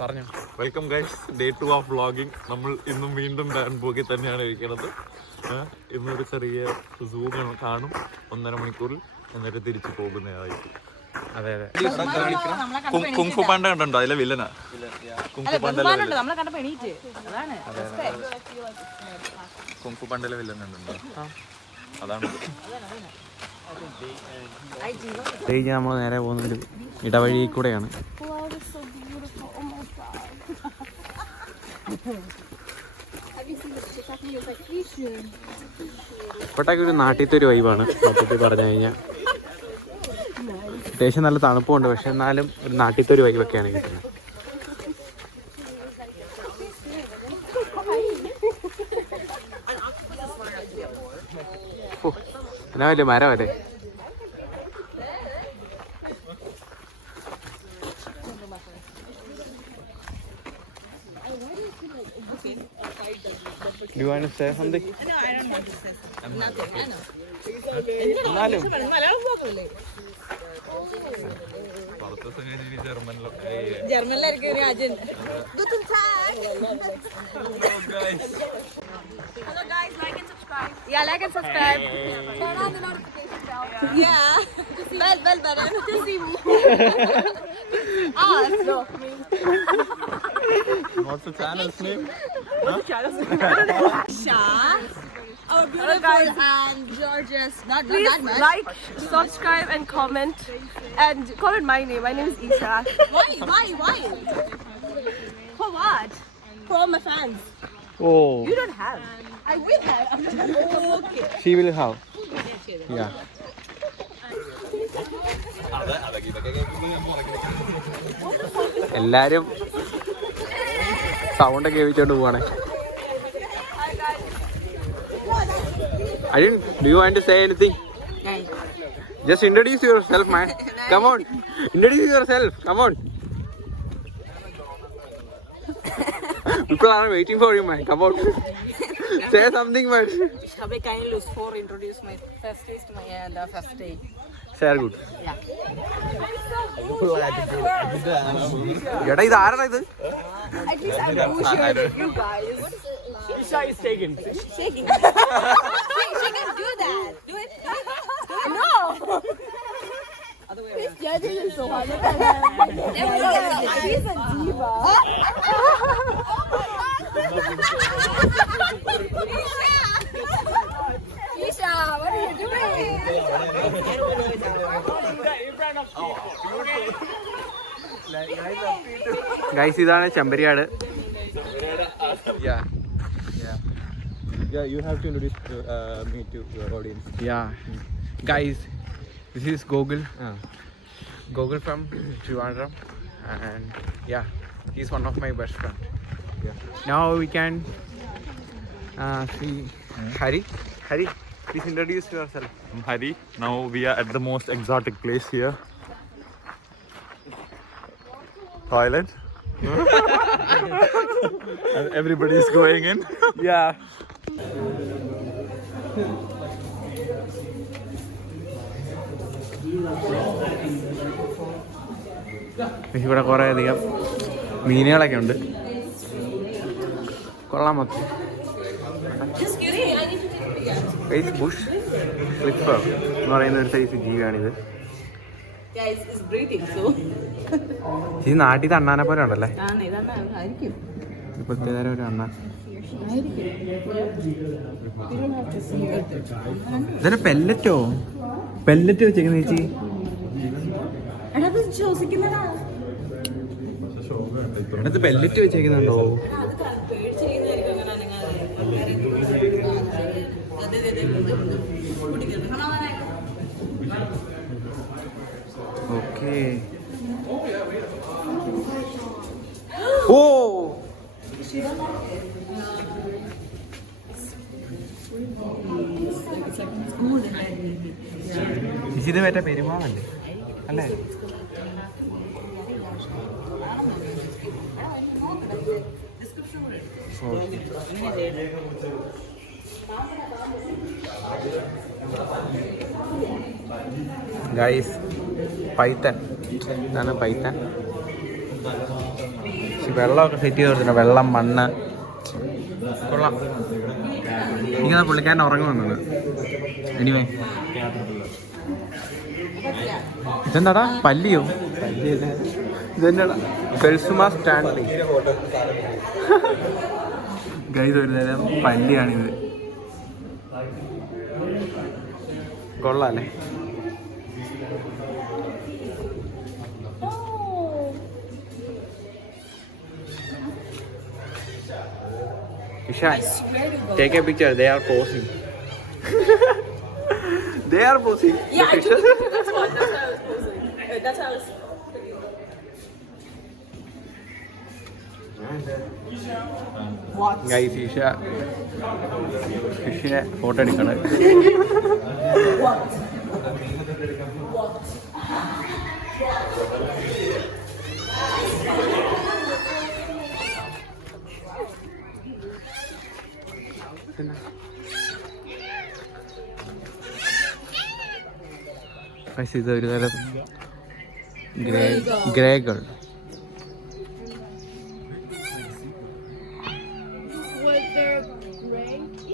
പറഞ്ഞു. Welcome guys, day 2 of vlogging. നമ്മൾ ഇന്നും വീണ്ടും ബാൻബോക്കിൽ തന്നെയാണ് ഇരിക്കുന്നത്. ഇന്നൊരു ചെറിയ സൂ കാണും 1.5 മണിക്കൂറിൽ, എന്നിട്ട് തിരിച്ചു പോകുന്നതായിരിക്കും. അതെ അതെ. കുങ്ഫു പാണ്ട കണ്ടോ? അതിലെ വില്ലനാ കുങ്ഫു പാണ്ടയിലെ വില്ലൻ കണ്ടോ? അതാണ്. നമ്മൾ നേരെ പോകുന്നൊരു ഇടവഴി കൂടെയാണ്. ഇപ്പോഴത്തേക്ക് ഒരു നാട്ടിലത്തെ ഒരു വൈബാണ് മൊത്തത്തിൽ പറഞ്ഞു കഴിഞ്ഞാൽ. അത്യാവശ്യം നല്ല തണുപ്പുണ്ട്, പക്ഷെ എന്നാലും ഒരു നാട്ടിലത്തെ ഒരു വൈബൊക്കെയാണ് കിട്ടുന്നത്. എന്നാ വലിയ മരമല്ലേ. Do you want to say something? No, I don't want to say something. എന്നാലും ജർമ്മനിലായിരിക്കും. Hello guys, like and subscribe. Yeah, like and subscribe. Turn on the notification bell. Yeah. Bell button to see more. No. What's the channel's name? What's the channel's name? Sha. Our beautiful and George's. Not that much. Like, subscribe and comment. And comment my name. My name is Isha. Why? For what? For all my fans. Oh. You don't have. I will have. Okay. She will have. Yeah. എല്ലാരും സൗണ്ടൊക്കെ കേൾപ്പിച്ചോണ്ട് പോവാണേ. Arjun, do you want to say anything? Just introduce yourself, man. Come on. Introduce yourself. Come on. People are waiting for you, man. Come on. Say something, man. Shabby kindly lose for introduce my first taste my first day. Very good. Yeah. എടാ ഇത് ആരാ ഇത്? At least I'm bullshit you guys. Isha is shaking. Shaking. She can do that. Do it. No. He's judging you so hard. Look at him. He's a diva. Isha, what are you doing? Guys, ഇതാണ് ചെമ്പരിയാട്. Yeah, you have to introduce me to your audience. Yeah. Guys, this is Gogul. Gogul from Trivandrum. And yeah, he's one of my best friends. Yeah. Now we can see Hari. Hari, please introduce yourself. I'm Hari. Now we are at the most exotic place here. Toilet. And everybody is going in. Yeah. ഇവിടെ കുറേ അധികം മീനുകളൊക്കെ ഉണ്ട്. കൊള്ളാൻ മൊത്തം. Bush slipper എന്ന് പറയുന്ന ഒരു സൈസ് ജീവിയാണിത്. ഈ നാട്ടിൽ അണ്ണാനെ പോലെ ഉണ്ടല്ലേ. പ്രത്യേക ഒരു അണ്ണ. ഇതൊരു പെല്ലറ്റോ? പെല്ലറ്റ് വെച്ചേക്കുന്ന ചേച്ചി. അടുത്ത് പെല്ലറ്റ് വെച്ചേക്കുന്നുണ്ടോ? ഓക്കേ. ഓ ഇത് മറ്റേ പെരുമാളല്ലേ അല്ലേ? Guys, python. ഇതാണ് പൈത്തൻ. വെള്ളമൊക്കെ സെറ്റ് ചെയ്ത് കൊടുത്തിട്ടുണ്ട്. വെള്ളം, മണ്ണ്, കൊള്ളാം. എനിക്കത് പുള്ളിക്കാരൻ ഉറങ്ങുന്നുണ്ട്. എനിവേ ഇതെന്താടാ, പല്ലിയോ? ഇതെന്താടാ, കെൽസുമ സ്റ്റാൻലി. ഗൈസ്, ഒരു തരം പല്ലിയാണിത്. കൊള്ളാല്ലേ? Ishan, take a picture. They are posing. They are posing. Yeah, I took it. That's what. That's how I was posing. That's how I was. What? Guys, Isha photo എടുക്കണം. What? ഇതൊരു തരം ഗ്രേകൾ.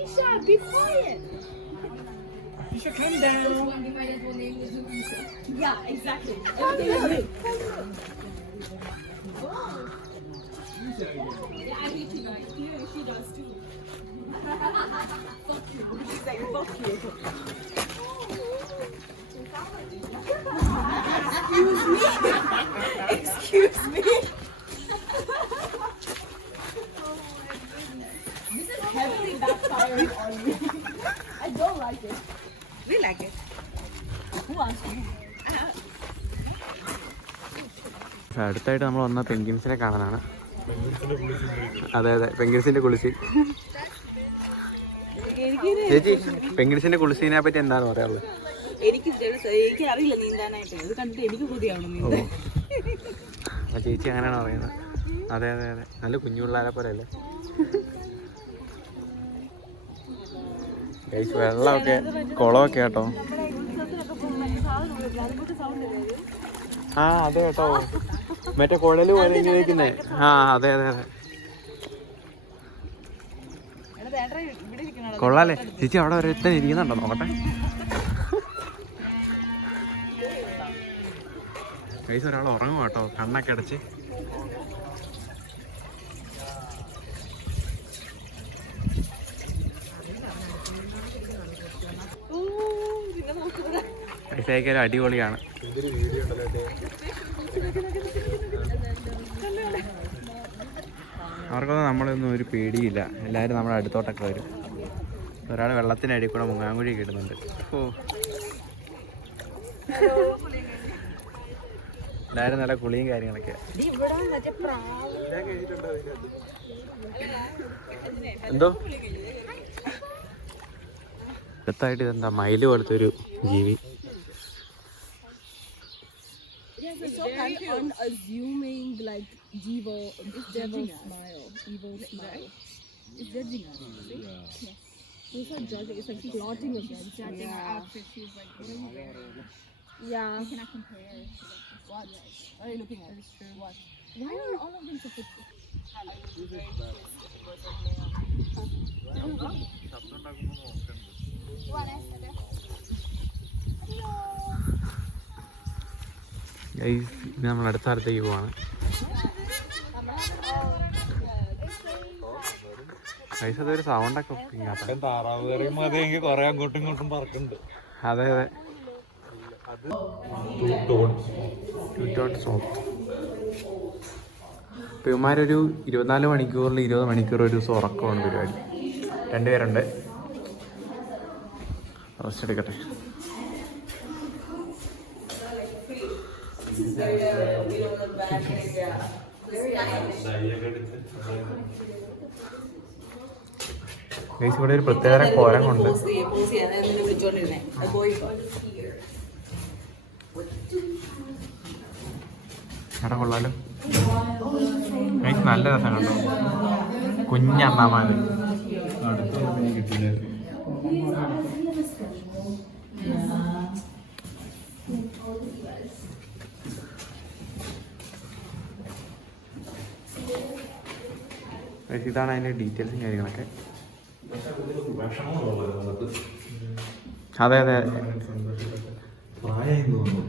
Isha, be quiet. Isha, calm down. Yeah, exactly. Yeah, I hate you guys. Yeah, she does too. Fuck you. She's like, fuck you. Excuse me. This is heavily backfiring on me. I don't like it. We like it. Who asked you? അടുത്തായിട്ട് നമ്മൾ വന്ന പെൻഗ്വിൻസിനെ കാണാനാണ്. അതെ, പെൻഗ്വിൻസിന്റെ കുളിസി. ചേച്ചി, പെൻഗ്വിൻസിന്റെ കുളിസിനെ പറ്റി എന്താണ് പറയാനുള്ളത്? എനിക്ക് അറിയില്ല നീന്താനായിട്ട്. ഇത് കണ്ടിട്ട് എനിക്ക് കൊതിയാവണം. ചേച്ചി അങ്ങനെയാണ് പറയുന്നത്. അതെ, നല്ല കുഞ്ഞു പിള്ളേരെ പോലെ അല്ലേ? വെള്ളമൊക്കെ, കുളമൊക്കെ കേട്ടോ. ആ അതെ കേട്ടോ, മറ്റേ കുഴല് പോലെ ഇരിക്കുന്നേ. ആ അതെ. കൊള്ളാല്ലേ ചേച്ചി? അവിടെ ഒരിടത്ത് ഇരിക്കുന്നുണ്ടോ? നോക്കട്ടെ. പൈസ ഒരാൾ ഉറങ്ങും കേട്ടോ, കണ്ണൊക്കെ അടച്ച്. പൈസയൊക്കെ ഒരു അടിപൊളിയാണ്. അവർക്കൊന്നും നമ്മളൊന്നും ഒരു പേടിയില്ല. എല്ലാവരും നമ്മുടെ അടുത്തോട്ടൊക്കെ വരും. ഒരാൾ വെള്ളത്തിനടിയിൽ കൂടെ മുങ്ങാങ്കുഴി കിട്ടുന്നുണ്ട്. എല്ലാവരും നല്ല കുളിയും കാര്യങ്ങളൊക്കെ. എന്തോ അടുത്തായിട്ട് ഇതെന്താ, മയില് പോലത്തെ ഒരു ജീവി. It's so very unassuming, like evil smile. Evil smile. It's judging us. See? Yes. It's not judging. It's like plotting against. Judging our outfit. She's like, what are you wearing? Yeah. You cannot compare. What? What are you looking at? It's true. What? Why are all of them so fit? നമ്മൾ അടുത്ത സ്ഥലത്തേക്ക് പോവാണ്. പൈസ അതൊരു സൗണ്ടൊക്കെ. താറാവ് കറിയും മതിയെങ്കിൽ കുറെ അങ്ങോട്ടും ഇങ്ങോട്ടും പറക്കുന്നുണ്ട്. അതെ. ഇവന്മാരൊരു 24 മണിക്കൂറിൽ 20 മണിക്കൂർ ഒരു ദിവസം ഉറക്കമാണ് പരിപാടി. 2 പേരുണ്ട്. റെസ്റ്റ് എടുക്കട്ടെ. ഇവിടെ ഒരു പ്രത്യേക കോരങ്ങുണ്ട്. അവിടെ കൊള്ളാലോ. നല്ല രസം കണ്ടോ, കുഞ്ഞണ്ണാമാര്. കിട്ടില്ല. ഇതാണ് അതിൻ്റെ ഡീറ്റെയിൽസും കാര്യങ്ങളൊക്കെ. അതെ അതെ പ്രായമായി തോന്നുന്നു.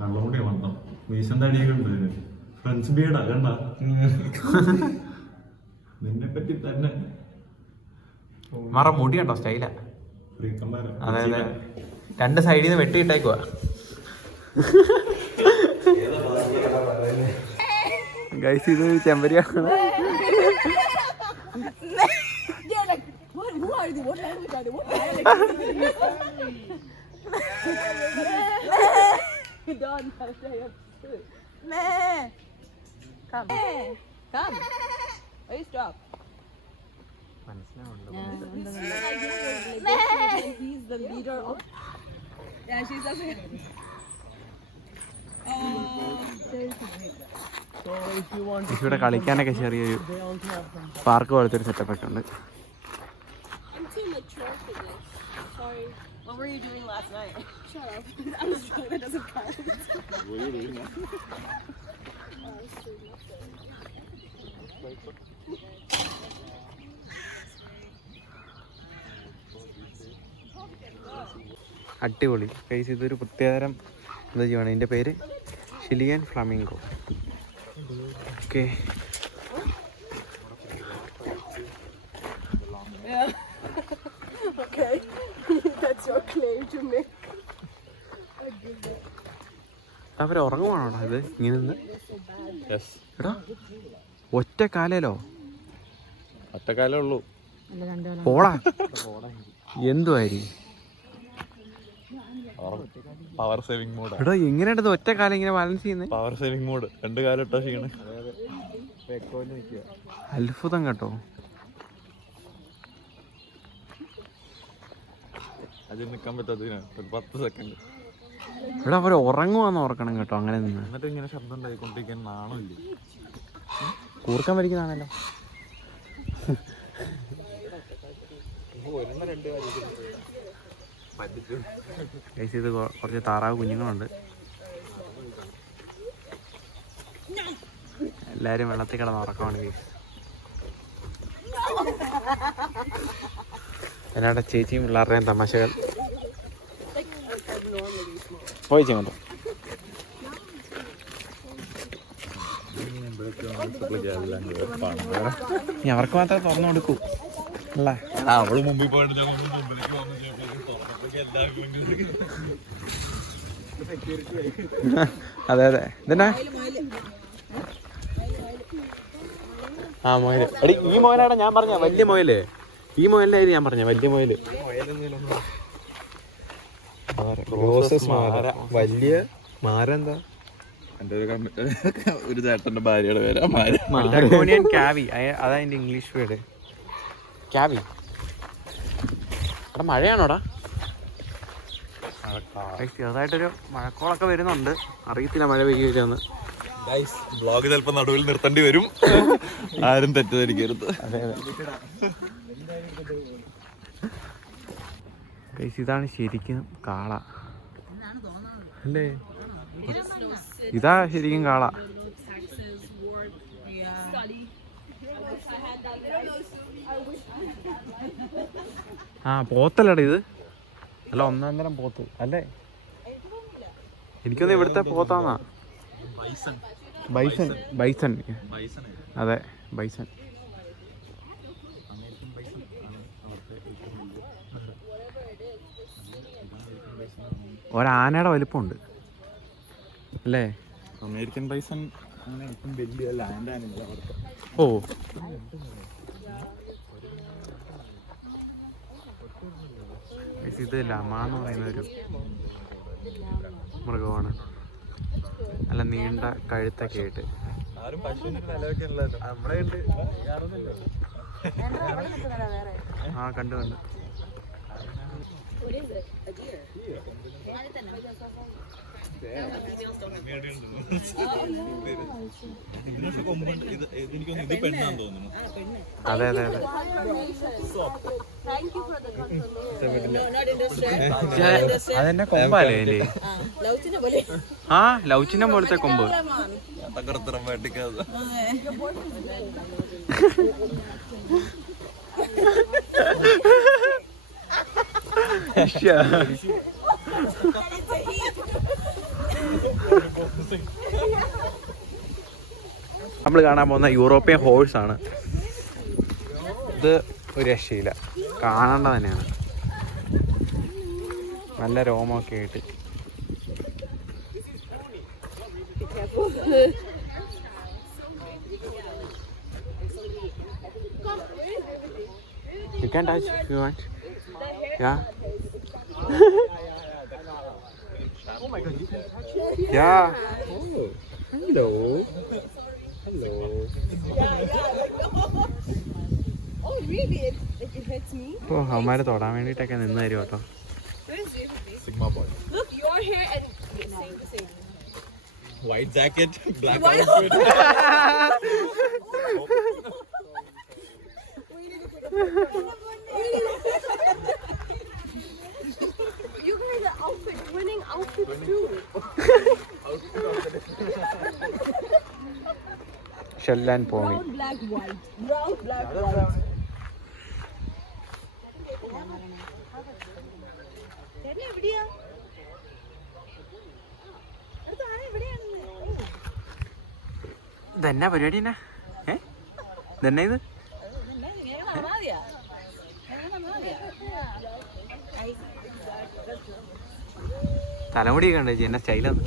വെള്ളം കൂടി വന്നു. വീശന്റെ അടിയൊക്കെ ഉണ്ട്. ഫ്രണ്ട്സ് ബീഡാ കണ്ട. നിന്നെ പറ്റി തന്നെ മാറ മുടി കണ്ടോ സ്റ്റൈലാ. അതെ അതെ 2 സൈഡിൽ നിന്ന് വെട്ടിയിട്ടേക്കുവാ. ഗൈസ് ഇത് ചെമ്പരിയാണ്. Who are they? What language are they? What dialect? Don't come. Come. Why you stop? He's the leader of. Yeah, she's also. ഇവിടെ കളിക്കാനൊക്കെ ചെറിയൊരു പാർക്ക് പോലത്തെ ഒരു സെറ്റപ്പ് ഒക്കെ ഉണ്ട്. I'm too mature for this. Sorry. What were you doing last night? Shut up. I was drunk. That doesn't count. What were you doing? അടിപൊളി guys. ഇതൊരു പ്രത്യേകതരം എന്താ ചെയ്യുവാണ്. ഇതിൻ്റെ പേര് Chilean flamingo. Okay Okay. That's your claim to make. അവർ ഉറങ്ങുവാണോ ഇത് ഇങ്ങനെ നിന്ന്? യെസ്. എടാ ഒറ്റ കാലയിലോ? ഒറ്റക്കാലേ ഉള്ളൂ. പോടാ എന്തുവായിരിക്കും. Power saving mode. എടാ എങ്ങനെയാണിത് ഒറ്റ കാലം ഇങ്ങനെ ബാലൻസ് ചെയ്യുന്നത്? Power saving mode. 2 കാലം ഇട്ടാ ചെയ്യണേ. അത്ഭുതം കേട്ടോ. അതിൽ നിൽക്കാൻ പറ്റാത്തതിന് ഒരു 10 സെക്കൻഡ്. ഇവിടെ അവർ ഉറങ്ങുവാന്ന് ഓർക്കണം കേട്ടോ. അങ്ങനെ നിന്ന് എന്നിട്ട് ഇങ്ങനെ ശബ്ദം ഉണ്ടായിക്കൊണ്ടിരിക്കാൻ നാണമില്ലേ? കൂർക്കം വലിക്കുന്നതാണല്ലോ. ഇത് കുറച്ച് താറാവ് കുഞ്ഞുങ്ങളുണ്ട്. എല്ലാരും വെള്ളത്തിൽ കിടന്ന് ഉറക്കമാണ്. എന്നാടെ ചേച്ചിയും പിള്ളേരുടെയും തമാശകൾ പോയി ചെയ്യുന്നുണ്ടോ? നീ അവർക്ക് മാത്രമേ തുറന്നു കൊടുക്കൂ അല്ലേ? അവള് മുമ്പിൽ പോയിട്ട് അതെ അതെ ഇതെന്നാ? ആ മൊയല്. എടി ഈ മൊയലാടാ ഞാൻ പറഞ്ഞ വലിയ മൊയല്. ഈ മൊയലായിരുന്നു ഞാൻ പറഞ്ഞ വലിയ മൊയല്. വലിയ മാരെന്താ? എൻ്റെ ഒരു ചേട്ടൻ്റെ ഭാര്യയുടെ പേരാ മാരഗോണിയൻ ക്യാവി. അതാ എൻ്റെ ഇംഗ്ലീഷ് വേർഡ് ക്യാവി. അവിടെ മഴയാണോടാ? ചെറുതായിട്ടൊരു മഴക്കോളൊക്കെ വരുന്നുണ്ട്. അറിയത്തില്ല മഴ പെയ്യുമെന്ന്. ബ്ലോഗ് ചിലപ്പോൾ നടുവിൽ നിർത്തേണ്ടി വരും. ആരും തെറ്റിദ്ധരിക്കരുത്. അതെ അതെ ഗൈസ് ഇതാണ് ശരിക്കും കാള അല്ലേ? ഇതാ ശരിക്കും കാള. ആ പോത്തല്ലടാ ഇത്. അല്ല 1-ാം തരം പോത്ത് അല്ലേ? എനിക്കൊന്ന് ഇവിടുത്തെ പോത്താന്നാ. ബൈസൺ ബൈസൺ അതെ ബൈസൺ. ഒരാനയുടെ വലിപ്പമുണ്ട് അല്ലേ? അമേരിക്കൻ ബൈസൺ അങ്ങനെ വലിയ ലാൻഡ് ആനിമൽ. ഓ ഇത് ലമ എന്ന് പറയുന്ന ഒരു മൃഗമാണ്. നല്ല നീണ്ട കഴുത്തൊക്കെ ആയിട്ട്. ആരും പശുവിന് നിലവൊക്കെ ഉള്ളല്ലോ. നമ്മുടെ ഉണ്ട്. ആ കണ്ടു കണ്ടു. ഇതിനൊക്കെ കൊമ്പുണ്ട്. ഇത് എനിക്കൊന്ന് ഇത് പെണ്ണാന്ന് തോന്നുന്നു. അതെ അതെ അതെ. അതെന്നെ കൊമ്പല്ലേ? ആ ലൗച്ചിനെ പോലത്തെ കൊമ്പ്. corta dramática. നമ്മൾ കാണാൻ പോകുന്ന യൂറോപ്യൻ ഹോഴ്സ് ആണ്. ഇത് ഒരു രക്ഷയില്ല, കാണേണ്ട തന്നെയാണ്. നല്ല രോമമൊക്കെ ആയിട്ട്. You can touch if you want. Yeah. Oh my god, you can touch it? Yeah. Oh. Hello. Hello. Oh, really? It hits me? Oh, അവന്മാര് തൊടാൻ വേണ്ടിയിട്ടൊക്കെ നിന്ന് തരും കേട്ടോ. Sigma boy. Look, your hair and same. White jacket, black outfit. You guys are winning outfits too. Shell and pony. Brown, black, white. Brown, black, white. ഇതെന്നാ പരിപാടി എന്നാ? ഇതെന്നാ ഇത്? തലമുടിയൊക്കെ ഉണ്ട് ചേച്ചി, എന്നാ സ്റ്റൈലാണ്.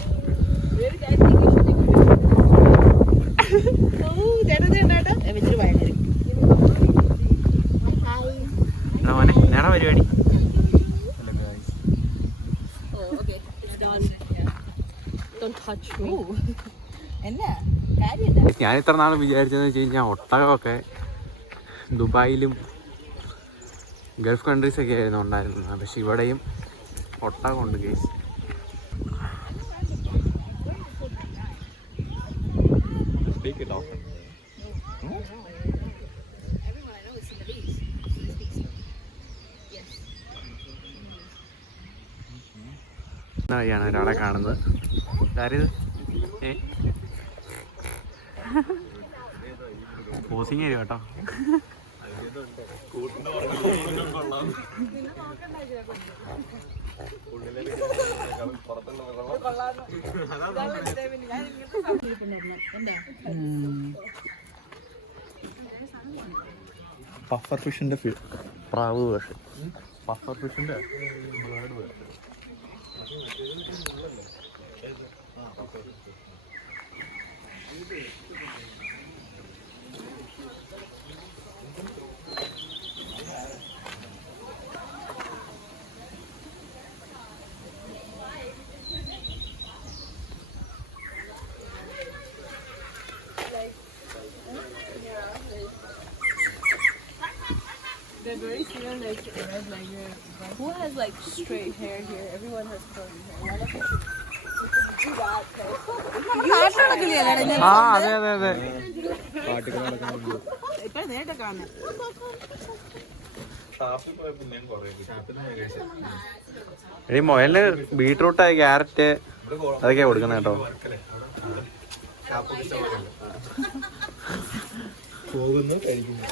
മോനെ എന്നാണ് പരിപാടി? ഞാൻ ഇത്ര നാൾ വിചാരിച്ചതെന്ന് വെച്ച് കഴിഞ്ഞാൽ ഒട്ടകമൊക്കെ ദുബായിലും ഗൾഫ് കൺട്രീസൊക്കെ ആയിരുന്നു ഉണ്ടായിരുന്നത്. പക്ഷെ ഇവിടെയും ഒട്ടകമുണ്ട് ഗൈസ്. Speak it often. ാണ് ഒരാളെ കാണുന്നത്. ആരിത്? പോസിങ് തരും കേട്ടോ. പഫർ ഫിഷിന്റെ പ്രാവ് പക്ഷെ puffer ഫിഷിന്റെ They're very similar, like who has like straight hair here? Everyone has curly hair. One of us should do that. ആ അതെ അതെ അതെ. ഈ മുയലിന് ബീട്രൂട്ട് ക്യാരറ്റ് അതൊക്കെയാ കൊടുക്കുന്നത് കേട്ടോ. പോകുന്നു കഴിക്കുന്നു.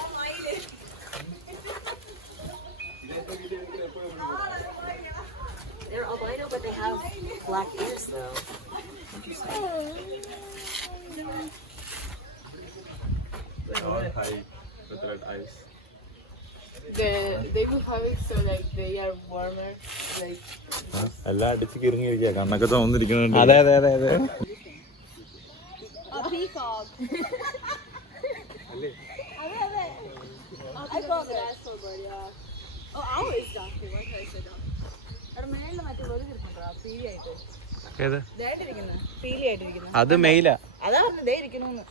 They're albino, but they have black ears, though. All high with red eyes. They will have it so like they are warmer. Like എല്ലാം അടിച്ച് കിറങ്ങിയിരിക്കുക, കണ്ണൊക്കെ തോന്നിരിക്കുന്നുണ്ട്. അതെ അതെ അതെ അതെ. a peacock. I saw that. Bird, yeah. Oh, owl is darker. Why did I say dark? ഏത്? പീലി ആയിട്ടിരിക്കുന്നു. അത് മെയിലാ. അതാ പറഞ്ഞത് ഇരിക്കണോന്ന്.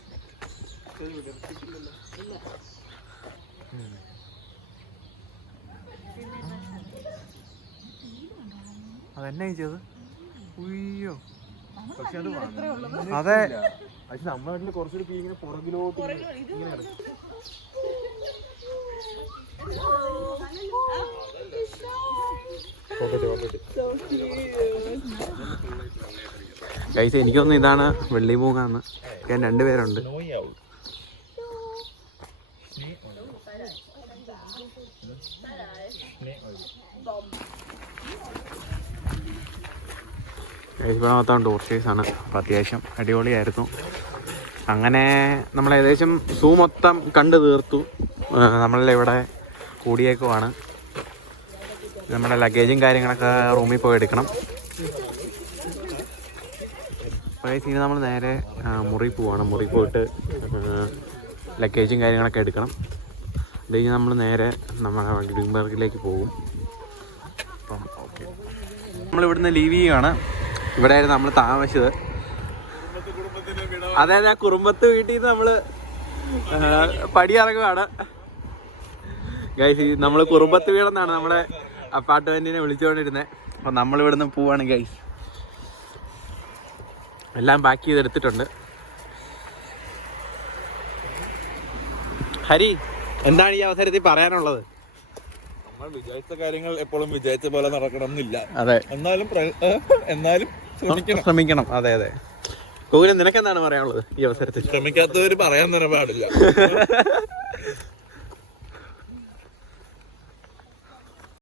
അതെന്നാ ചെയ്തത്? ഉയ്യോ. പക്ഷെ അത് അതെ. പക്ഷെ നമ്മുടെ നാട്ടില് കുറച്ചൊരു ഇങ്ങനെ പുറകിലോട്ട് ഗൈസ് എനിക്കൊന്നും ഇതാണ് വെള്ളിമൂങ്ങാന്ന്. ഞാൻ 2 പേരുണ്ട്. ഗൈസ് ഇവിടെ മൊത്തം ടൂറിസ്റ്റേഴ്സാണ്. അപ്പോൾ അത്യാവശ്യം അടിപൊളിയായിരുന്നു. അങ്ങനെ നമ്മൾ ഏകദേശം സൂ മൊത്തം കണ്ടു തീർത്തു. നമ്മളെല്ലാം ഇവിടെ കൂടിയേക്കുവാണ്. നമ്മുടെ ലഗേജും കാര്യങ്ങളൊക്കെ റൂമിൽ പോയി എടുക്കണം. അപ്പോൾ ഇനി നമ്മൾ നേരെ മുറി പോവാണ്. മുറി പോയിട്ട് ലഗേജും കാര്യങ്ങളൊക്കെ എടുക്കണം. അത് കഴിഞ്ഞ് നമ്മൾ നേരെ നമ്മുടെ ഗ്രീൻബർഗിലേക്ക് പോകും. അപ്പം ഓക്കെ, നമ്മളിവിടുന്ന് ലീവ് ചെയ്യുകയാണ്. ഇവിടെയായിരുന്നു നമ്മൾ താമസിച്ചത്. അതായത് ആ കുറുമ്പത്ത് വീട്ടിൽ നിന്ന് നമ്മൾ പടിയിറങ്ങുകയാണ്. ഗൈസ് നമ്മൾ കുറുമ്പത്ത് വീടെന്നാണ് നമ്മുടെ അപ്പാർട്ട്മെൻറ്റിനെ വിളിച്ചുകൊണ്ടിരുന്നത്. അപ്പം നമ്മളിവിടുന്ന് പോവാണ് ഗൈസ്. എല്ലാം പാക്ക് ചെയ്തെടുത്തിട്ടുണ്ട്. ഹരി, എന്താണ് ഈ അവസരത്തിൽ പറയാനുള്ളത്? നമ്മൾ വിചാരിച്ച കാര്യങ്ങൾ എപ്പോഴും വിചാരിച്ച പോലെ നടക്കണം എന്നില്ല. അതെ, എന്നാലും ശ്രമിക്കണം. അതെ അതെ. ഗോകുലം, നിനക്കെന്താണ് പറയാനുള്ളത് ഈ അവസരത്തിൽ? ശ്രമിക്കാത്തവര് പറയാൻ തന്നെ പാടില്ല.